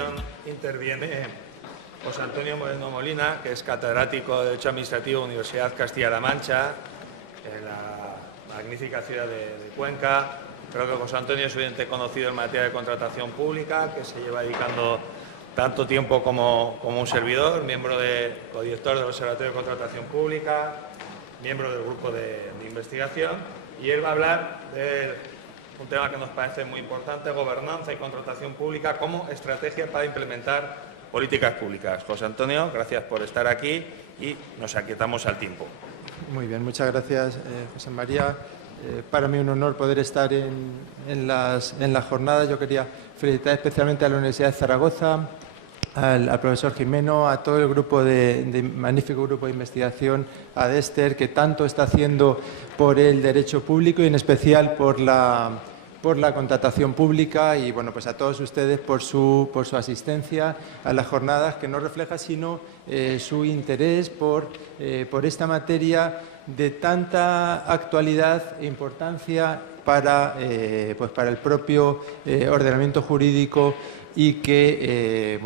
continuación interviene José Antonio Moreno Molina, que es catedrático de Derecho Administrativo de la Universidad Castilla-La Mancha, en la magnífica ciudad de Cuenca. Creo que José Antonio es evidente conocido en materia de contratación pública, que se lleva dedicando tanto tiempo como un servidor, codirector del Observatorio de Contratación Pública, miembro del grupo de investigación, y él va a hablar de un tema que nos parece muy importante: gobernanza y contratación pública como estrategia para implementar políticas públicas. José Antonio, gracias por estar aquí y nos aquietamos al tiempo. Muy bien, muchas gracias, José María. Para mí un honor poder estar en las jornadas. Yo quería felicitar especialmente a la Universidad de Zaragoza, al profesor Jimeno, a todo el grupo magnífico grupo de investigación, a Dester, que tanto está haciendo por el derecho público y en especial por la contratación pública, y bueno, pues a todos ustedes por su asistencia a las jornadas, que no refleja sino su interés por esta materia de tanta actualidad e importancia para el propio ordenamiento jurídico, y que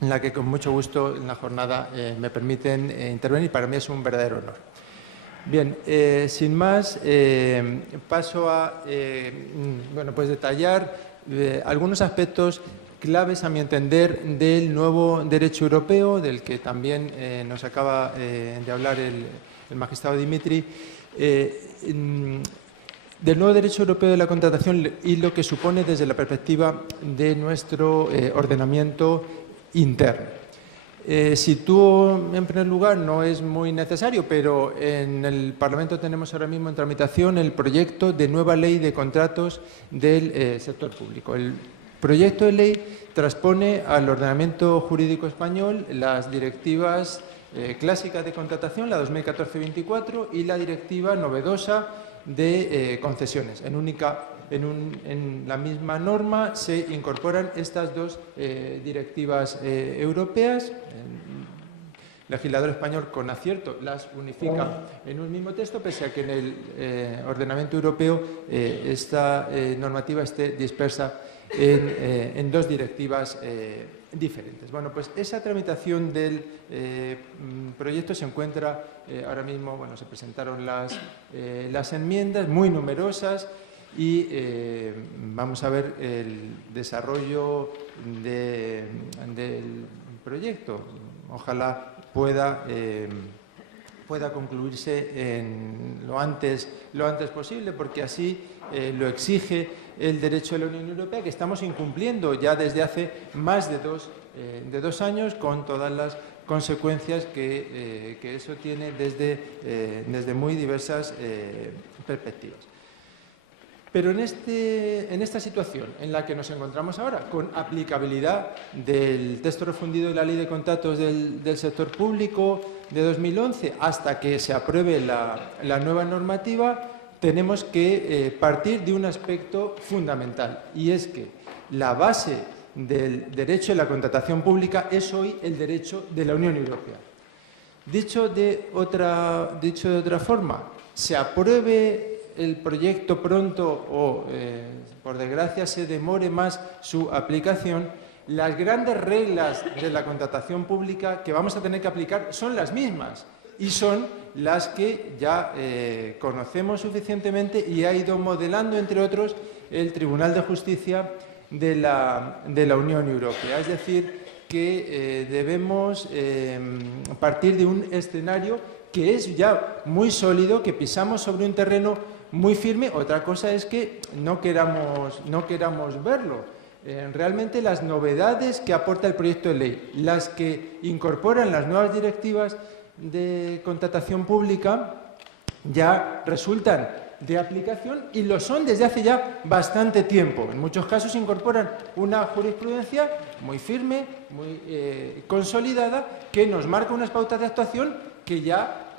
en la que con mucho gusto en la jornada me permiten intervenir. Para mí es un verdadero honor. Bien, sin más, paso a detallar algunos aspectos claves, a mi entender, del nuevo derecho europeo, del que también nos acaba de hablar el magistrado Dimitri, del nuevo derecho europeo de la contratación y lo que supone desde la perspectiva de nuestro ordenamiento interno. Sitúo, en primer lugar, no es muy necesario, pero en el Parlamento tenemos ahora mismo en tramitación el proyecto de nueva ley de contratos del sector público. El proyecto de ley transpone al ordenamiento jurídico español las directivas clásicas de contratación, la 2014-24, y la directiva novedosa de concesiones. En la misma norma se incorporan estas dos directivas europeas. El legislador español, con acierto, las unifica en un mismo texto, pese a que en el ordenamiento europeo esta normativa esté dispersa en dos directivas diferentes. Bueno, pues esa tramitación del proyecto se encuentra ahora mismo. Bueno, se presentaron las enmiendas, muy numerosas, y vamos a ver el desarrollo del proyecto. Ojalá pueda concluirse lo antes posible, porque así lo exige el derecho de la Unión Europea, que estamos incumpliendo ya desde hace más de dos años, con todas las consecuencias que eso tiene desde muy diversas perspectivas. Pero en esta situación en la que nos encontramos ahora, con aplicabilidad del texto refundido de la Ley de Contratos del Sector Público de 2011 hasta que se apruebe la nueva normativa, tenemos que partir de un aspecto fundamental, y es que la base del derecho de la contratación pública es hoy el derecho de la Unión Europea. Dicho de otra forma, se apruebe el proyecto pronto o, por desgracia, se demore más su aplicación, las grandes reglas de la contratación pública que vamos a tener que aplicar son las mismas, y son las que ya conocemos suficientemente y ha ido modelando, entre otros, el Tribunal de Justicia de la Unión Europea. Es decir, que debemos partir de un escenario que es ya muy sólido, que pisamos sobre un terreno muy firme. Otra cosa es que no queramos verlo. Realmente las novedades que aporta el proyecto de ley, las que incorporan las nuevas directivas de contratación pública, ya resultan de aplicación, y lo son desde hace ya bastante tiempo. En muchos casos incorporan una jurisprudencia muy firme, muy consolidada, que nos marca unas pautas de actuación que ya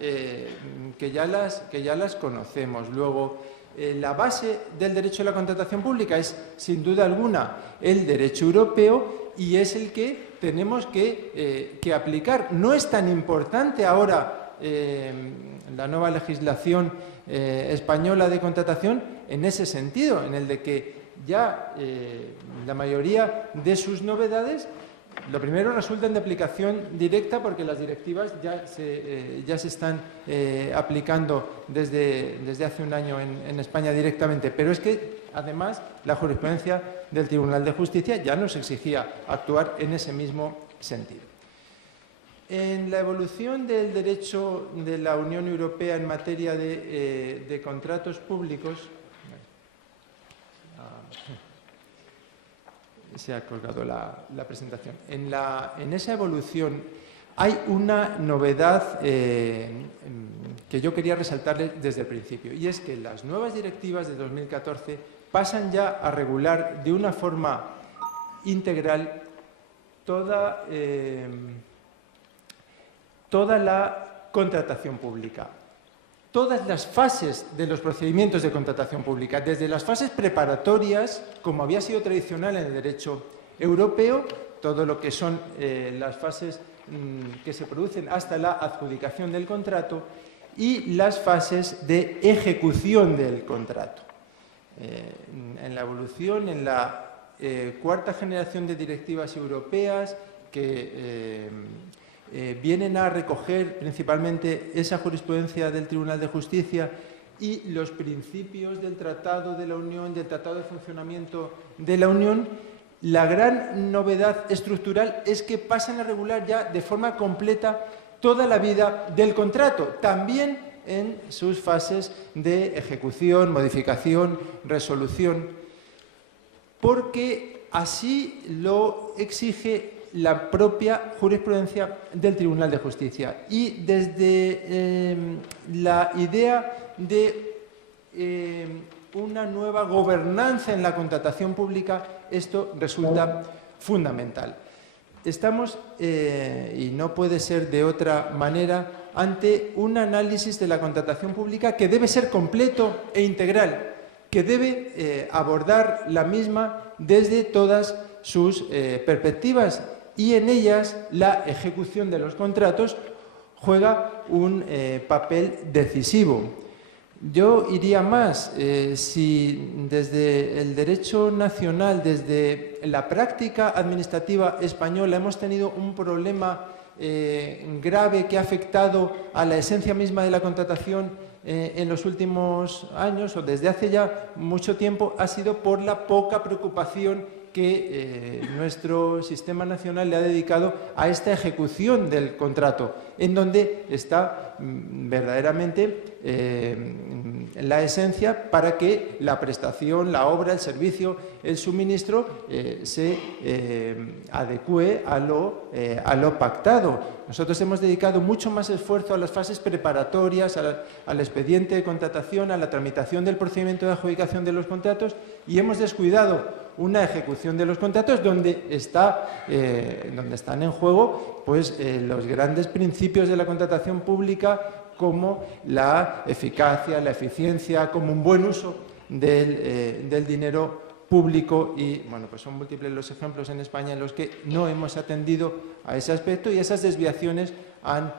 las conocemos. Luego, la base del derecho a la contratación pública es, sin duda alguna, el derecho europeo, y es el que tenemos que aplicar. No es tan importante ahora la nueva legislación española de contratación en ese sentido, en el de que ya la mayoría de sus novedades, lo primero, resultan de aplicación directa porque las directivas ya se están aplicando desde hace un año en España directamente, pero es que además la jurisprudencia del Tribunal de Justicia ya nos exigía actuar en ese mismo sentido. En la evolución del derecho de la Unión Europea en materia de contratos públicos, se ha colgado la presentación. En esa evolución hay una novedad que yo quería resaltarle desde el principio, y es que las nuevas directivas de 2014 pasan ya a regular de una forma integral toda la contratación pública. Todas las fases de los procedimientos de contratación pública, desde las fases preparatorias, como había sido tradicional en el derecho europeo, todo lo que son las fases que se producen hasta la adjudicación del contrato, y las fases de ejecución del contrato. En la evolución, en la cuarta generación de directivas europeas que vienen a recoger principalmente esa jurisprudencia del Tribunal de Justicia y los principios del Tratado de la Unión, del Tratado de Funcionamiento de la Unión, la gran novedad estructural es que pasan a regular ya de forma completa toda la vida del contrato, también en sus fases de ejecución, modificación, resolución, porque así lo exige la propia jurisprudencia del Tribunal de Justicia. Y desde la idea de una nueva gobernanza en la contratación pública, esto resulta fundamental. Estamos, y no puede ser de otra manera, ante un análisis de la contratación pública que debe ser completo e integral, que debe abordar la misma desde todas sus perspectivas, y en ellas la ejecución de los contratos juega un papel decisivo. Yo iría más, si desde el derecho nacional, desde la práctica administrativa española hemos tenido un problema grave que ha afectado a la esencia misma de la contratación en los últimos años, o desde hace ya mucho tiempo, ha sido por la poca preocupación que nuestro sistema nacional le ha dedicado a esta ejecución del contrato, en donde está verdaderamente la esencia para que la prestación, la obra, el servicio, el suministro se adecue a lo pactado. Nosotros hemos dedicado mucho más esfuerzo a las fases preparatorias, al expediente de contratación, a la tramitación del procedimiento de adjudicación de los contratos, y hemos descuidado una ejecución de los contratos donde están en juego pues, los grandes principios de la contratación pública, como la eficacia, la eficiencia, como un buen uso del dinero público. Y bueno, pues son múltiples los ejemplos en España en los que no hemos atendido a ese aspecto, y esas desviaciones han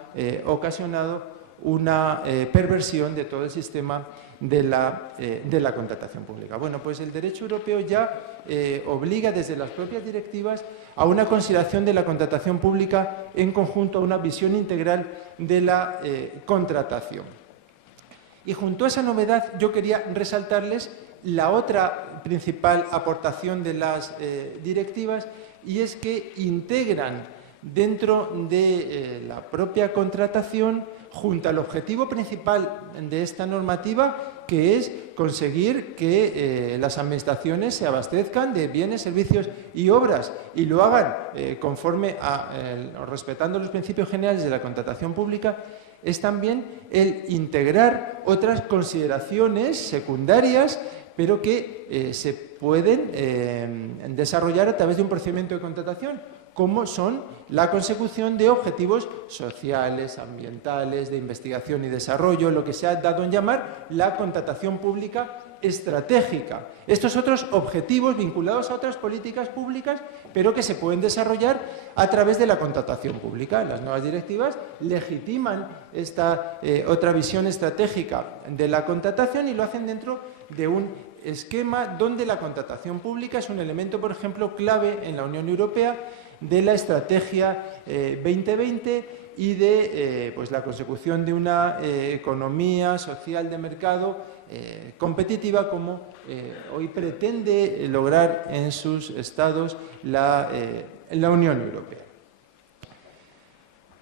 ocasionado una perversión de todo el sistema de la contratación pública. Bueno, pues el derecho europeo ya obliga desde las propias directivas a una consideración de la contratación pública en conjunto, a una visión integral de la contratación. Y junto a esa novedad yo quería resaltarles la otra principal aportación de las directivas, y es que integran dentro de la propia contratación, junto al objetivo principal de esta normativa, que es conseguir que las administraciones se abastezcan de bienes, servicios y obras, y lo hagan conforme respetando los principios generales de la contratación pública, es también el integrar otras consideraciones secundarias, pero que se pueden desarrollar a través de un procedimiento de contratación, como son la consecución de objetivos sociales, ambientales, de investigación y desarrollo, lo que se ha dado en llamar la contratación pública estratégica. Estos otros objetivos vinculados a otras políticas públicas, pero que se pueden desarrollar a través de la contratación pública. Las nuevas directivas legitiman esta otra visión estratégica de la contratación, y lo hacen dentro de un esquema donde la contratación pública es un elemento, por ejemplo, clave en la Unión Europea de la Estrategia 2020 y de pues la consecución de una economía social de mercado competitiva como hoy pretende lograr en sus estados la Unión Europea.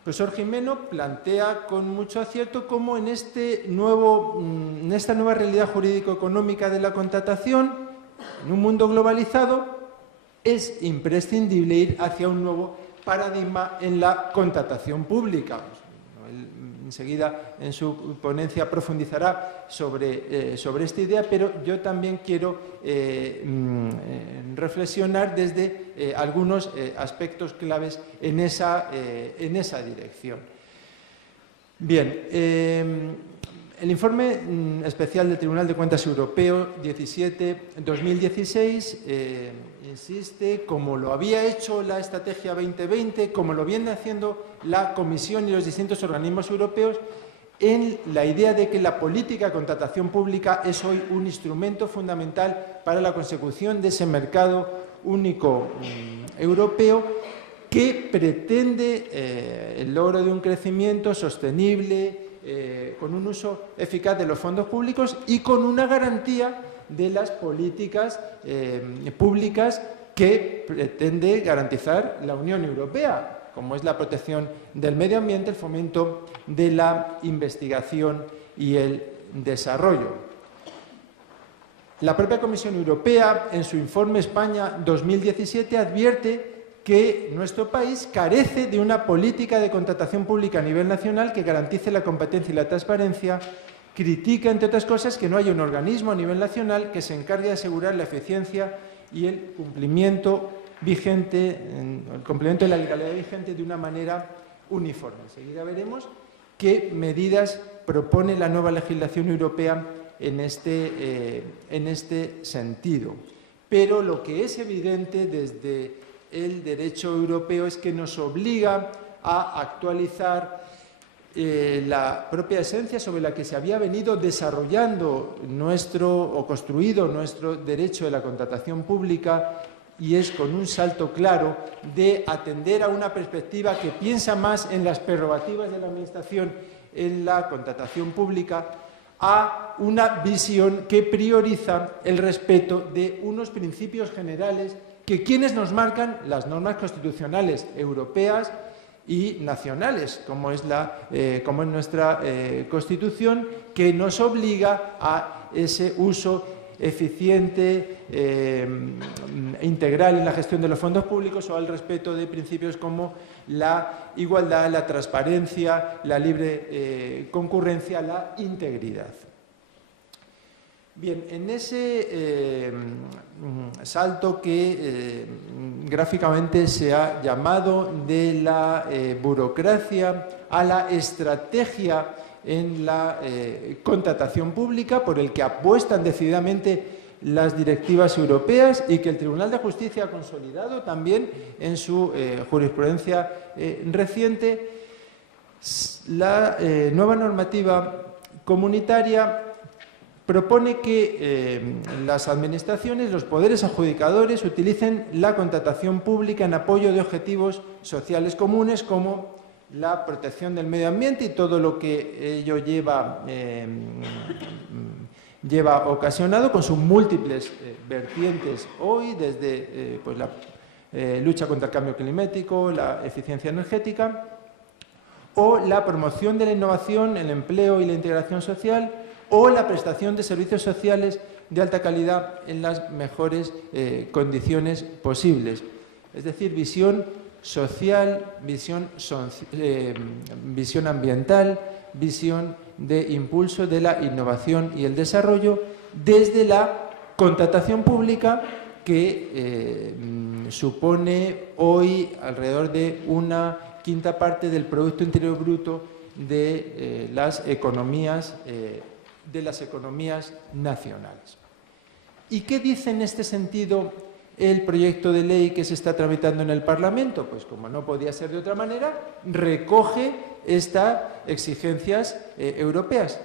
El profesor Gimeno plantea con mucho acierto cómo en esta nueva realidad jurídico-económica de la contratación, en un mundo globalizado, es imprescindible ir hacia un nuevo paradigma en la contratación pública. Él enseguida en su ponencia profundizará sobre esta idea, pero yo también quiero reflexionar desde algunos aspectos claves en esa dirección. Bien, el informe especial del Tribunal de Cuentas Europeo 17-2016 insiste, como lo había hecho la Estrategia 2020, como lo viene haciendo la Comisión y los distintos organismos europeos, en la idea de que la política de contratación pública es hoy un instrumento fundamental para la consecución de ese mercado único europeo que pretende el logro de un crecimiento sostenible, con un uso eficaz de los fondos públicos y con una garantía de las políticas públicas que pretende garantizar la Unión Europea, como es la protección del medio ambiente, el fomento de la investigación y el desarrollo. La propia Comisión Europea, en su informe España 2017, advierte que nuestro país carece de una política de contratación pública a nivel nacional que garantice la competencia y la transparencia. Critica, entre otras cosas, que no haya un organismo a nivel nacional que se encargue de asegurar la eficiencia y el cumplimiento vigente, el cumplimiento de la legalidad vigente de una manera uniforme. Enseguida veremos qué medidas propone la nueva legislación europea en este sentido. Pero lo que es evidente desde el derecho europeo es que nos obliga a actualizar la propia esencia sobre la que se había venido desarrollando construido nuestro derecho de la contratación pública, y es con un salto claro de atender a una perspectiva que piensa más en las prerrogativas de la Administración en la contratación pública, a una visión que prioriza el respeto de unos principios generales que quienes nos marcan las normas constitucionales europeas y nacionales, como es nuestra Constitución, que nos obliga a ese uso eficiente e integral en la gestión de los fondos públicos o al respeto de principios como la igualdad, la transparencia, la libre concurrencia, la integridad. Bien, en ese salto que gráficamente se ha llamado de la burocracia a la estrategia en la contratación pública, por el que apuestan decididamente las directivas europeas y que el Tribunal de Justicia ha consolidado también en su jurisprudencia reciente, la nueva normativa comunitaria propone que las administraciones, los poderes adjudicadores, utilicen la contratación pública en apoyo de objetivos sociales comunes como la protección del medio ambiente y todo lo que ello lleva ocasionado, con sus múltiples vertientes hoy, desde la lucha contra el cambio climático, la eficiencia energética o la promoción de la innovación, el empleo y la integración social, o la prestación de servicios sociales de alta calidad en las mejores condiciones posibles. Es decir, visión social, visión ambiental, visión de impulso de la innovación y el desarrollo desde la contratación pública, que supone hoy alrededor de una quinta parte del Producto Interior Bruto de las economías nacionales. ¿Y qué dice en este sentido el proyecto de ley que se está tramitando en el Parlamento? Pues, como no podía ser de otra manera, recoge estas exigencias europeas.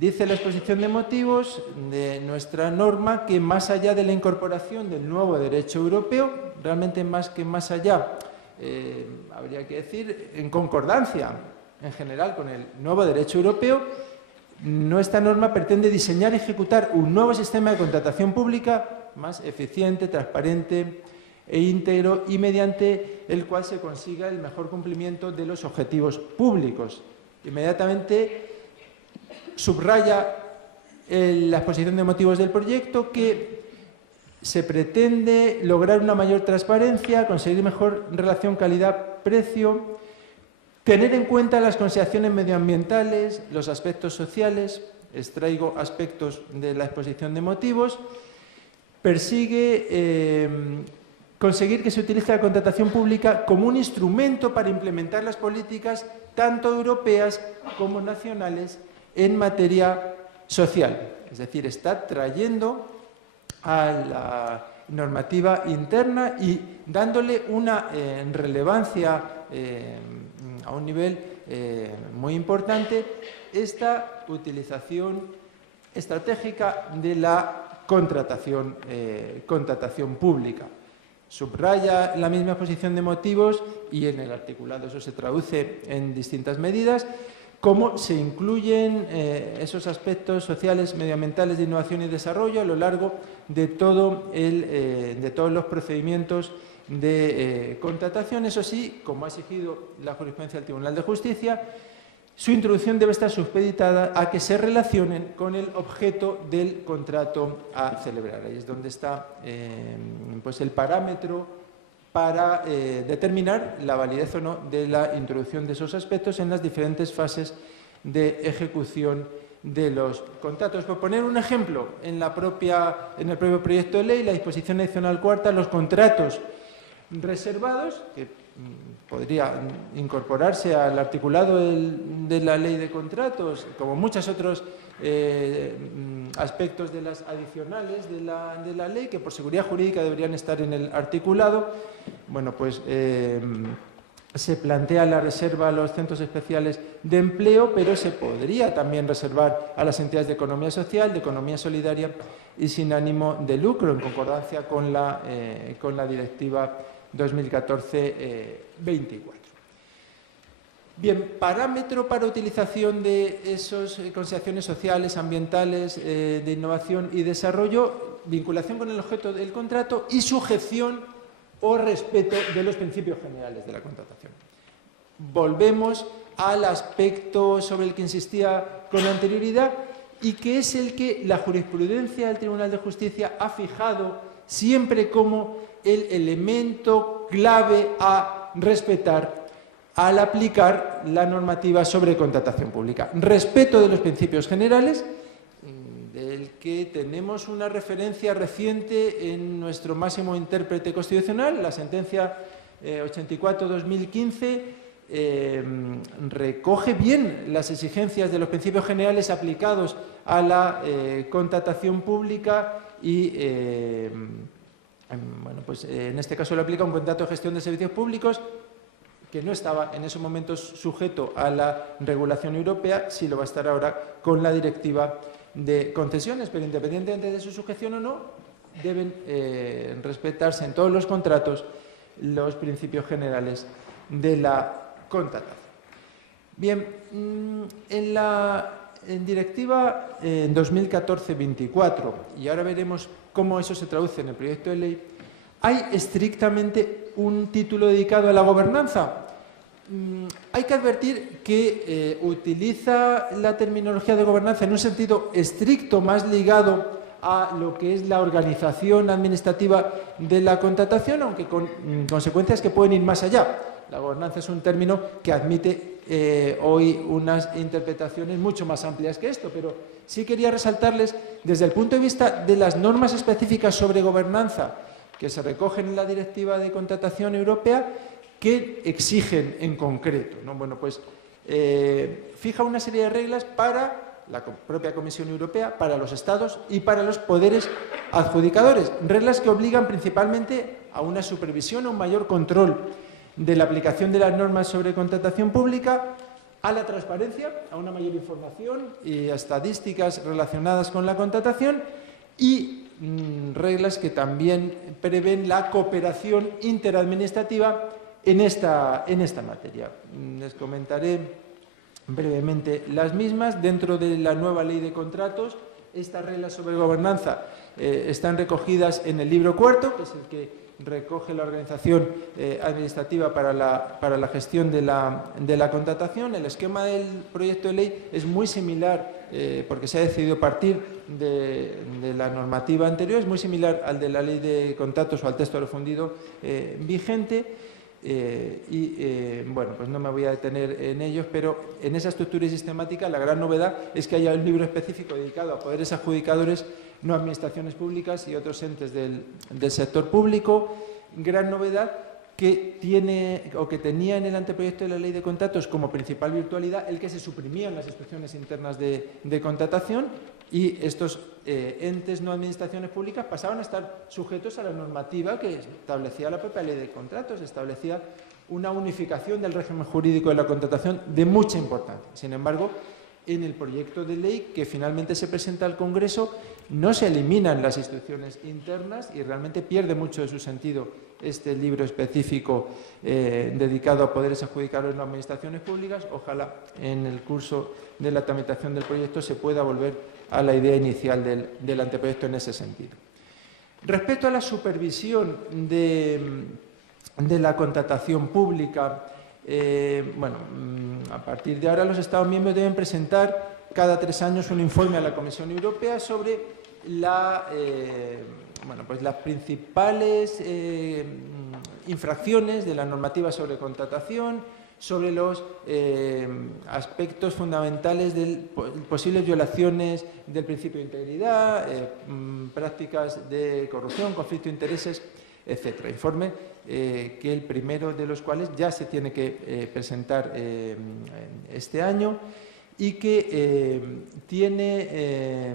Dice la exposición de motivos de nuestra norma que más allá de la incorporación del nuevo derecho europeo, realmente más allá, habría que decir, en concordancia en general con el nuevo derecho europeo, nuestra norma pretende diseñar y ejecutar un nuevo sistema de contratación pública más eficiente, transparente e íntegro y mediante el cual se consiga el mejor cumplimiento de los objetivos públicos. Inmediatamente subraya la exposición de motivos del proyecto que se pretende lograr una mayor transparencia, conseguir mejor relación calidad-precio, tener en cuenta las consideraciones medioambientales, los aspectos sociales, extraigo aspectos de la exposición de motivos, persigue conseguir que se utilice la contratación pública como un instrumento para implementar las políticas tanto europeas como nacionales en materia social. Es decir, está trayendo a la normativa interna y dándole una relevancia a un nivel muy importante esta utilización estratégica de la contratación pública. Subraya la misma exposición de motivos y en el articulado eso se traduce en distintas medidas, cómo se incluyen esos aspectos sociales, medioambientales de innovación y desarrollo a lo largo de todos los procedimientos de contratación. Eso sí, como ha exigido la jurisprudencia del Tribunal de Justicia, su introducción debe estar supeditada a que se relacionen con el objeto del contrato a celebrar. Ahí es donde está pues el parámetro para determinar la validez o no de la introducción de esos aspectos en las diferentes fases de ejecución de los contratos. Por poner un ejemplo, en el propio proyecto de ley, la disposición adicional cuarta, los contratos reservados, que podría incorporarse al articulado de la ley de contratos, como muchos otros aspectos de las adicionales de la ley, que por seguridad jurídica deberían estar en el articulado. Bueno, pues se plantea la reserva a los centros especiales de empleo, pero se podría también reservar a las entidades de economía social, de economía solidaria y sin ánimo de lucro, en concordancia con la Directiva 2014-24. Bien, parámetro para utilización de esas consideraciones sociales, ambientales, de innovación y desarrollo, vinculación con el objeto del contrato y sujeción o respeto de los principios generales de la contratación. Volvemos al aspecto sobre el que insistía con anterioridad y que es el que la jurisprudencia del Tribunal de Justicia ha fijado siempre como el elemento clave a respetar al aplicar la normativa sobre contratación pública. Respeto de los principios generales, del que tenemos una referencia reciente en nuestro máximo intérprete constitucional, la sentencia 84-2015, recoge bien las exigencias de los principios generales aplicados a la contratación pública y bueno, pues en este caso le aplica un contrato de gestión de servicios públicos que no estaba en esos momentos sujeto a la regulación europea, sí lo va a estar ahora con la directiva de concesiones, pero independientemente de su sujeción o no, deben respetarse en todos los contratos los principios generales de la contratación. Bien, en la directiva 2014-24, y ahora veremos cómo eso se traduce en el proyecto de ley, hay estrictamente un título dedicado a la gobernanza. Hay que advertir que utiliza la terminología de gobernanza en un sentido estricto, más ligado a lo que es la organización administrativa de la contratación, aunque con consecuencias que pueden ir más allá. La gobernanza es un término que admite hoy unas interpretaciones mucho más amplias que esto, pero sí quería resaltarles desde el punto de vista de las normas específicas sobre gobernanza que se recogen en la Directiva de Contratación Europea, que exigen en concreto, ¿no? Bueno, pues fija una serie de reglas para la propia Comisión Europea, para los Estados y para los poderes adjudicadores. Reglas que obligan principalmente a una supervisión o un mayor control de la aplicación de las normas sobre contratación pública, a la transparencia, a una mayor información y a estadísticas relacionadas con la contratación y reglas que también prevén la cooperación interadministrativa en esta materia. Les comentaré brevemente las mismas. Dentro de la nueva ley de contratos, estas reglas sobre gobernanza están recogidas en el libro cuarto, que es el que recoge la organización administrativa para la gestión de la contratación. El esquema del proyecto de ley es muy similar, porque se ha decidido partir de la normativa anterior, es muy similar al de la ley de contratos o al texto refundido vigente. Bueno, pues no me voy a detener en ellos, pero en esa estructura y sistemática la gran novedad es que haya un libro específico dedicado a poderes adjudicadores, no administraciones públicas y otros entes del sector público. Gran novedad que tiene o que tenía en el anteproyecto de la ley de contratos como principal virtualidad el que se suprimían las inspecciones internas de contratación y estos entes no administraciones públicas pasaban a estar sujetos a la normativa que establecía la propia ley de contratos, establecía una unificación del régimen jurídico de la contratación de mucha importancia. Sin embargo, en el proyecto de ley que finalmente se presenta al Congreso no se eliminan las instrucciones internas y realmente pierde mucho de su sentido este libro específico dedicado a poderes adjudicadores en las administraciones públicas. Ojalá en el curso de la tramitación del proyecto se pueda volver a la idea inicial del anteproyecto en ese sentido. Respecto a la supervisión de la contratación pública, bueno, a partir de ahora los Estados miembros deben presentar cada 3 años un informe a la Comisión Europea sobre bueno, pues las principales infracciones de la normativa sobre contratación, sobre los aspectos fundamentales de posibles violaciones del principio de integridad, prácticas de corrupción, conflicto de intereses, etc. Informe que el primero de los cuales ya se tiene que presentar este año y que tiene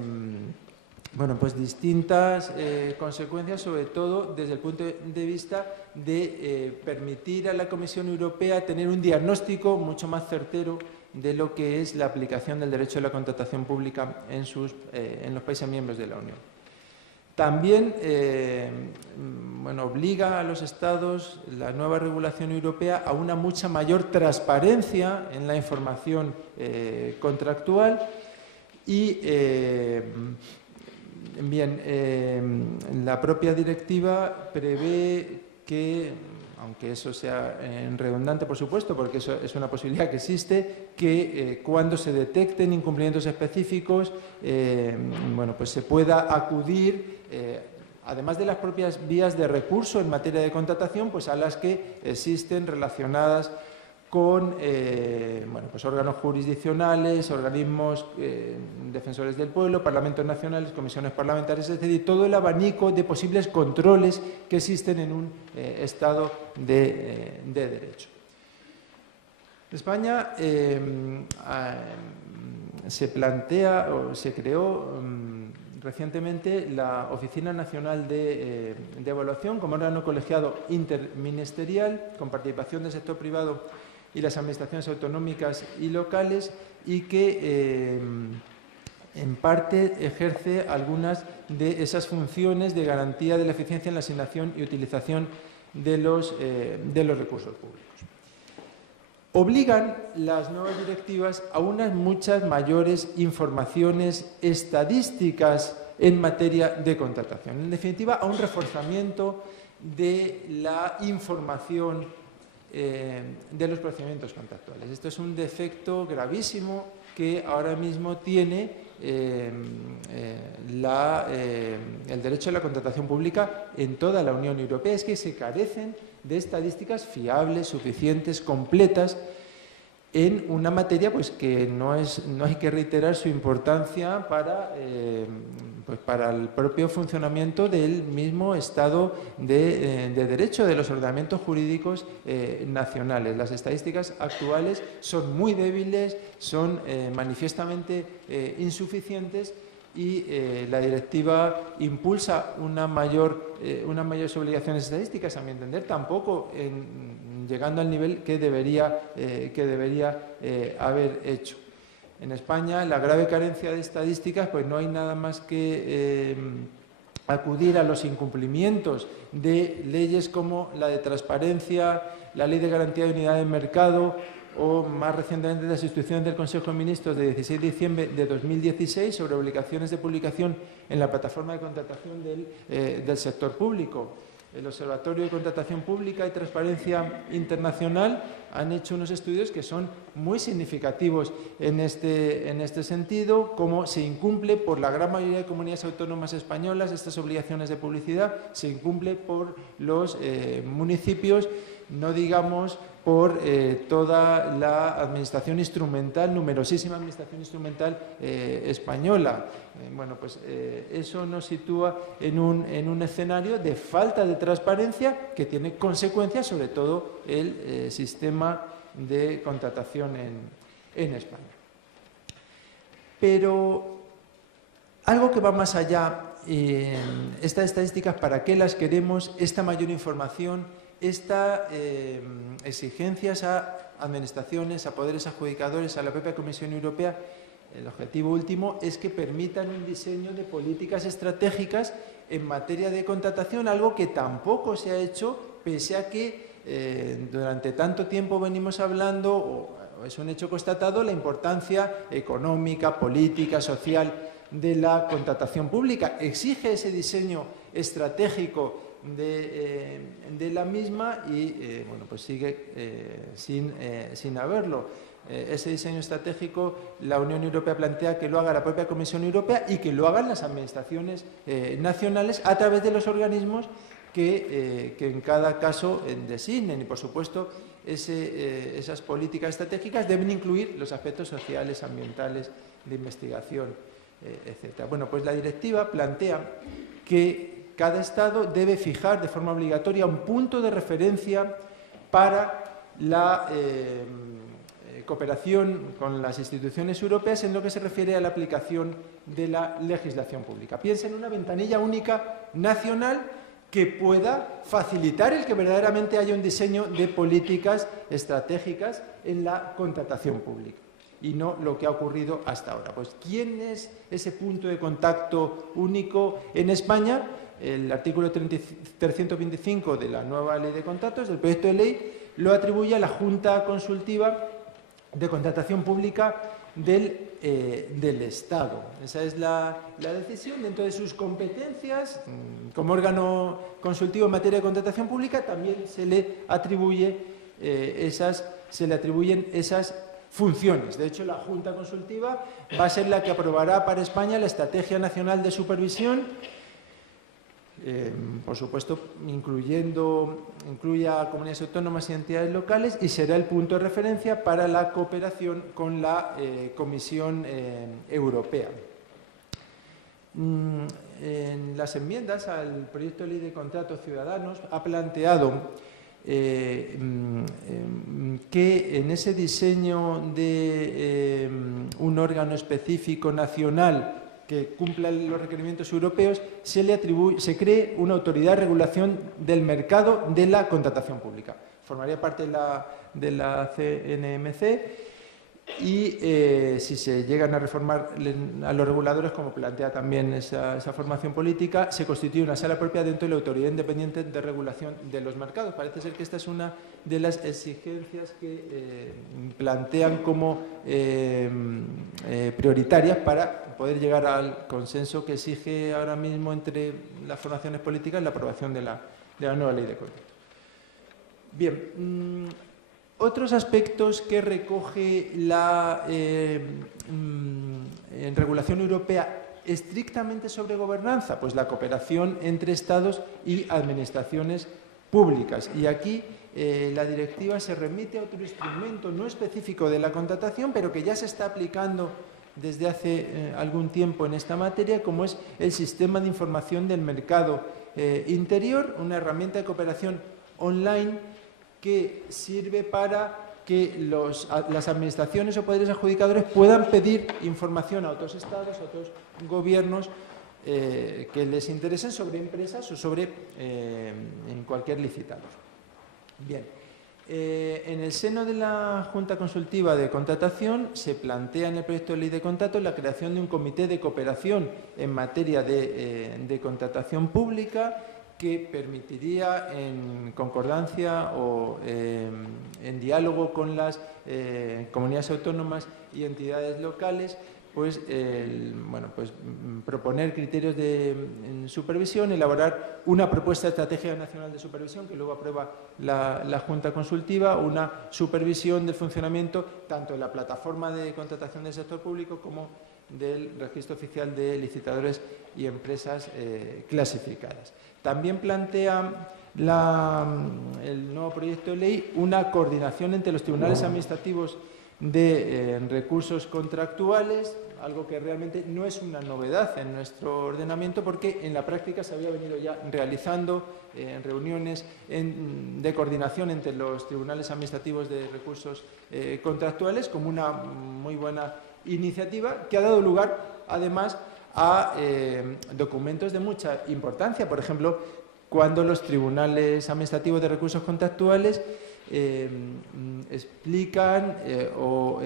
bueno, pues distintas consecuencias, sobre todo desde el punto de vista de permitir a la Comisión Europea tener un diagnóstico mucho más certero de lo que es la aplicación del derecho de la contratación pública en los países miembros de la Unión. También bueno, obliga a los Estados la nueva regulación europea a una mucha mayor transparencia en la información contractual y la propia directiva prevé que, aunque eso sea redundante por supuesto, porque eso es una posibilidad que existe, que cuando se detecten incumplimientos específicos, bueno, pues se pueda acudir, además de las propias vías de recurso en materia de contratación, pues a las que existen relacionadas con bueno, pues órganos jurisdiccionales, organismos defensores del pueblo, parlamentos nacionales, comisiones parlamentarias, es decir, todo el abanico de posibles controles que existen en un Estado de derecho. España se plantea o se creó recientemente la Oficina Nacional de Evaluación como órgano colegiado interministerial con participación del sector privado y las administraciones autonómicas y locales y que en parte ejerce algunas de esas funciones de garantía de la eficiencia en la asignación y utilización de los recursos públicos. Obligan las nuevas directivas a unas muchas mayores informaciones estadísticas en materia de contratación. En definitiva, a un reforzamiento de la información de los procedimientos contractuales. Esto es un defecto gravísimo que ahora mismo tiene el derecho a la contratación pública en toda la Unión Europea. Es que se carecen de estadísticas fiables, suficientes, completas, en una materia pues, que no hay que reiterar su importancia para el propio funcionamiento del mismo Estado de Derecho, de los ordenamientos jurídicos nacionales. Las estadísticas actuales son muy débiles, son manifiestamente insuficientes y la directiva impulsa unas mayores obligaciones estadísticas, a mi entender, tampoco llegando al nivel que debería haber hecho. En España, la grave carencia de estadísticas, pues no hay nada más que acudir a los incumplimientos de leyes como la de transparencia, la Ley de Garantía de Unidad de Mercado o, más recientemente, las instrucciones del Consejo de Ministros de 16 de diciembre de 2016 sobre obligaciones de publicación en la plataforma de contratación del sector público. El Observatorio de Contratación Pública y Transparencia Internacional han hecho unos estudios que son muy significativos en este sentido, cómo se incumple por la gran mayoría de comunidades autónomas españolas estas obligaciones de publicidad, se incumple por los municipios, no digamos por toda la administración instrumental, numerosísima administración instrumental española. Bueno, pues eso nos sitúa en un escenario de falta de transparencia que tiene consecuencias sobre todo el sistema de contratación en España. Pero algo que va más allá, estas estadísticas, ¿para qué las queremos? Esta mayor información, estas exigencias a administraciones, a poderes adjudicadores, a la propia Comisión Europea, el objetivo último es que permitan un diseño de políticas estratégicas en materia de contratación, algo que tampoco se ha hecho, pese a que durante tanto tiempo venimos hablando, o es un hecho constatado, la importancia económica, política, social de la contratación pública. Exige ese diseño estratégico de la misma y bueno, pues sigue sin haberlo. Ese diseño estratégico la Unión Europea plantea que lo haga la propia Comisión Europea y que lo hagan las administraciones nacionales a través de los organismos que en cada caso designen. Y, por supuesto, esas políticas estratégicas deben incluir los aspectos sociales, ambientales, de investigación, etc. Bueno, pues la directiva plantea que cada Estado debe fijar de forma obligatoria un punto de referencia para la cooperación con las instituciones europeas en lo que se refiere a la aplicación de la legislación pública. Piensa en una ventanilla única nacional que pueda facilitar el que verdaderamente haya un diseño de políticas estratégicas en la contratación pública y no lo que ha ocurrido hasta ahora. Pues, ¿quién es ese punto de contacto único en España? El artículo 325 de la nueva Ley de Contratos, del proyecto de ley, lo atribuye a la Junta Consultiva de Contratación Pública del Estado. Esa es la decisión. Dentro de sus competencias, como órgano consultivo en materia de contratación pública, también se le atribuyen esas funciones. De hecho, la Junta Consultiva va a ser la que aprobará para España la Estrategia Nacional de Supervisión, por supuesto, incluye a comunidades autónomas y entidades locales, y será el punto de referencia para la cooperación con la Comisión Europea. En las enmiendas al proyecto de ley de contratos ciudadanos ha planteado que en ese diseño de un órgano específico nacional que cumpla los requerimientos europeos, se cree una autoridad de regulación del mercado de la contratación pública. Formaría parte de la CNMC y si se llegan a reformar a los reguladores, como plantea también esa formación política, se constituye una sala propia dentro de la Autoridad Independiente de Regulación de los Mercados. Parece ser que esta es una de las exigencias que plantean como prioritarias para poder llegar al consenso que exige ahora mismo entre las formaciones políticas la aprobación de la nueva Ley de Contratos. Bien, otros aspectos que recoge la regulación europea estrictamente sobre gobernanza, pues la cooperación entre Estados y administraciones públicas. Y aquí la directiva se remite a otro instrumento no específico de la contratación, pero que ya se está aplicando desde hace algún tiempo en esta materia, como es el Sistema de Información del Mercado Interior, una herramienta de cooperación online que sirve para que las administraciones o poderes adjudicadores puedan pedir información a otros estados, a otros gobiernos que les interesen sobre empresas o sobre en cualquier licitador. Bien, En el seno de la Junta Consultiva de Contratación se plantea en el proyecto de ley de contratos la creación de un comité de cooperación en materia de contratación pública que permitiría, en concordancia o en diálogo con las comunidades autónomas y entidades locales, pues proponer criterios de supervisión, elaborar una propuesta de estrategia nacional de supervisión que luego aprueba la Junta Consultiva, una supervisión del funcionamiento tanto de la plataforma de contratación del sector público como del registro oficial de licitadores y empresas clasificadas. También plantea el nuevo proyecto de ley una coordinación entre los tribunales administrativos de recursos contractuales, algo que realmente no es una novedad en nuestro ordenamiento porque en la práctica se había venido ya realizando reuniones de coordinación entre los tribunales administrativos de recursos contractuales como una muy buena iniciativa que ha dado lugar además a documentos de mucha importancia. Por ejemplo, cuando los tribunales administrativos de recursos contractuales explican o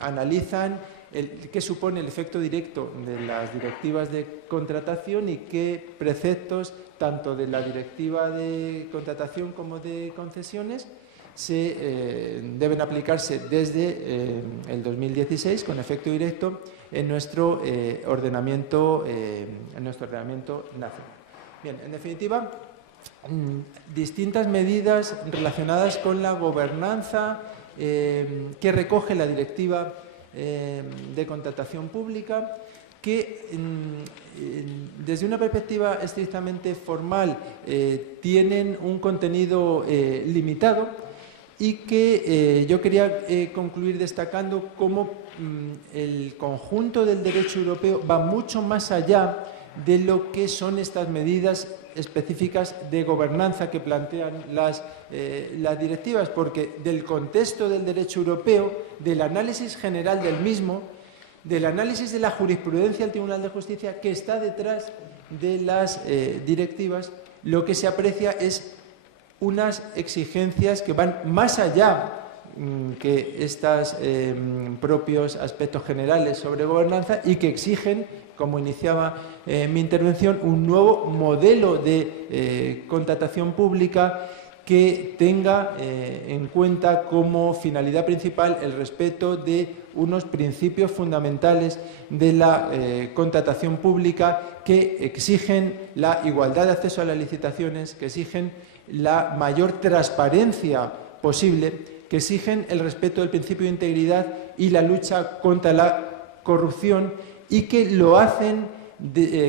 analizan qué supone el efecto directo de las directivas de contratación y qué preceptos, tanto de la directiva de contratación como de concesiones, deben aplicarse desde el 2016 con efecto directo en nuestro ordenamiento nacional. Bien, en definitiva, distintas medidas relacionadas con la gobernanza que recoge la directiva de contratación pública, que desde una perspectiva estrictamente formal tienen un contenido limitado y que yo quería concluir destacando cómo el conjunto del derecho europeo va mucho más allá de lo que son estas medidas específicas de gobernanza que plantean las directivas, porque del contexto del derecho europeo, del análisis general del mismo, del análisis de la jurisprudencia del Tribunal de Justicia que está detrás de las directivas, lo que se aprecia es unas exigencias que van más allá que estos propios aspectos generales sobre gobernanza y que exigen, como iniciaba mi intervención, un nuevo modelo de contratación pública que tenga en cuenta como finalidad principal el respeto de unos principios fundamentales de la contratación pública que exigen la igualdad de acceso a las licitaciones, que exigen la mayor transparencia posible, que exigen el respeto del principio de integridad y la lucha contra la corrupción y que lo hacen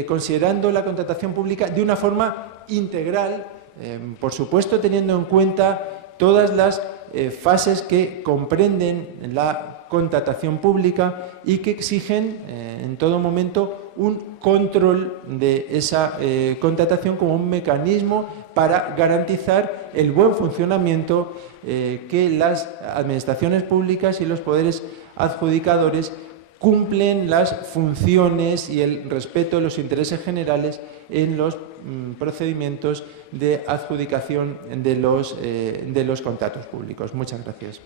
considerando la contratación pública de una forma integral, por supuesto teniendo en cuenta todas las fases que comprenden la contratación pública y que exigen en todo momento un control de esa contratación como un mecanismo para garantizar el buen funcionamiento que las administraciones públicas y los poderes adjudicadores cumplen las funciones y el respeto de los intereses generales en los procedimientos de adjudicación de los contratos públicos. Muchas gracias.